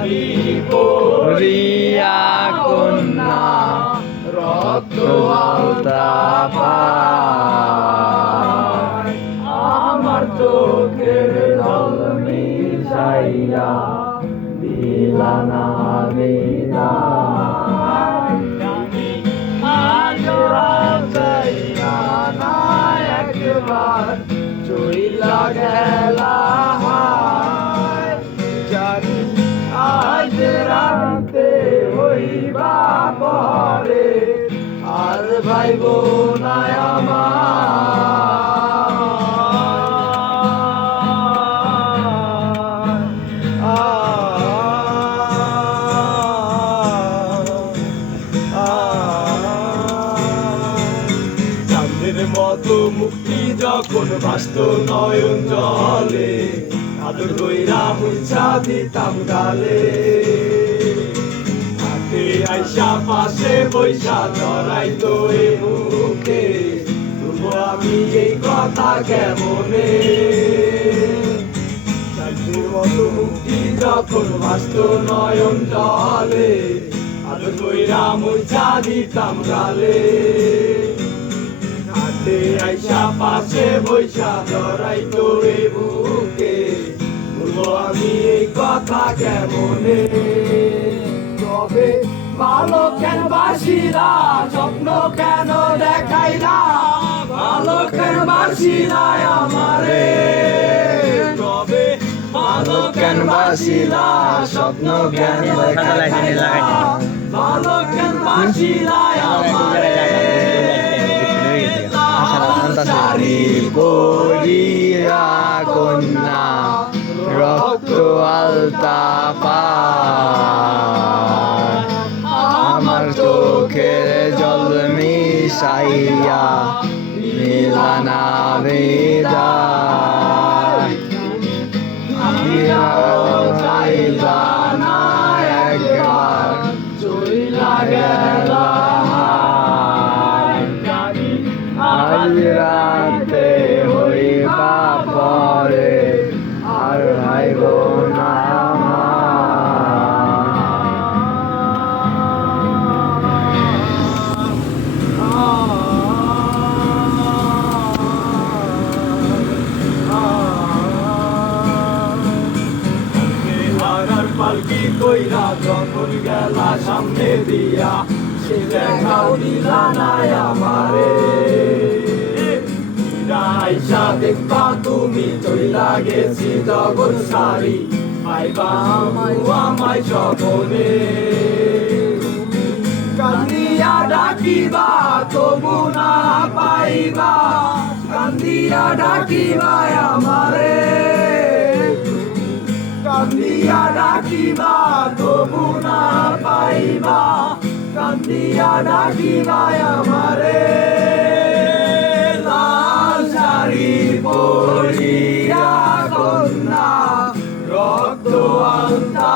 শাড়ি পরিয়া কন্যা রক্ত আলতা পায় আমার চোখের জল মিশাইয়া দিলা না বিদায় আজ রাজাইয়া না একবার চইলা গেলা জানি আজ রাতে হইবা পরে আর ভাইব না চাঁদের মতো মুক্তি যখন ভাসত নয়ন জলে আদর কইরা মুছা দিতাম গালে হাতে আইসা পাশে বৈশা জড়াইতো এ মুখে তবু আমি এই কথা কেমনে চাঁদের মতো মুক্তি যখন ভাসত নয়ন জলে আদর কইরা মুছা দিতাম গালে হাতে আইসা পাশে বৈশা জড়াইতো এ বুকে বলবো আমি এই কথা কেমনে তবে ভালো কেন বাসিলা স্বপ্ন কেন দেখাইলা ভালো কেন বাসিলা আমারে তবে ভালো কেন বাসিলা স্বপ্ন কেন দেখাইলা ভালো কেন বাসিলা আমারে শাড়ি পরিয়া কন্যা রক্ত আলতা পায় আমার চোখের জল মিশাইয়া মিলানা বিদায় চাইলা না একবার চইলা গেলা আজ রাতে হইবা পরে আর ভাইব না পালকি কইরা যখন গেলা সামনে দিয়া সে দেখাও দিলা না আমারে আইসা দেখবা তুমি চইলা গেছি জগৎ সারি পাইবা আমায় স্বপনে কান্দিয়া ডাকিবা তবু না পাইবা কান্দিয়া ডাকিবা আমারে কান্দিয়া ডাকিবা তবু না পাইবা কান্দিয়া ডাকিবা আমারে শাড়ি পরিয়া কন্যা রক্ত আলতা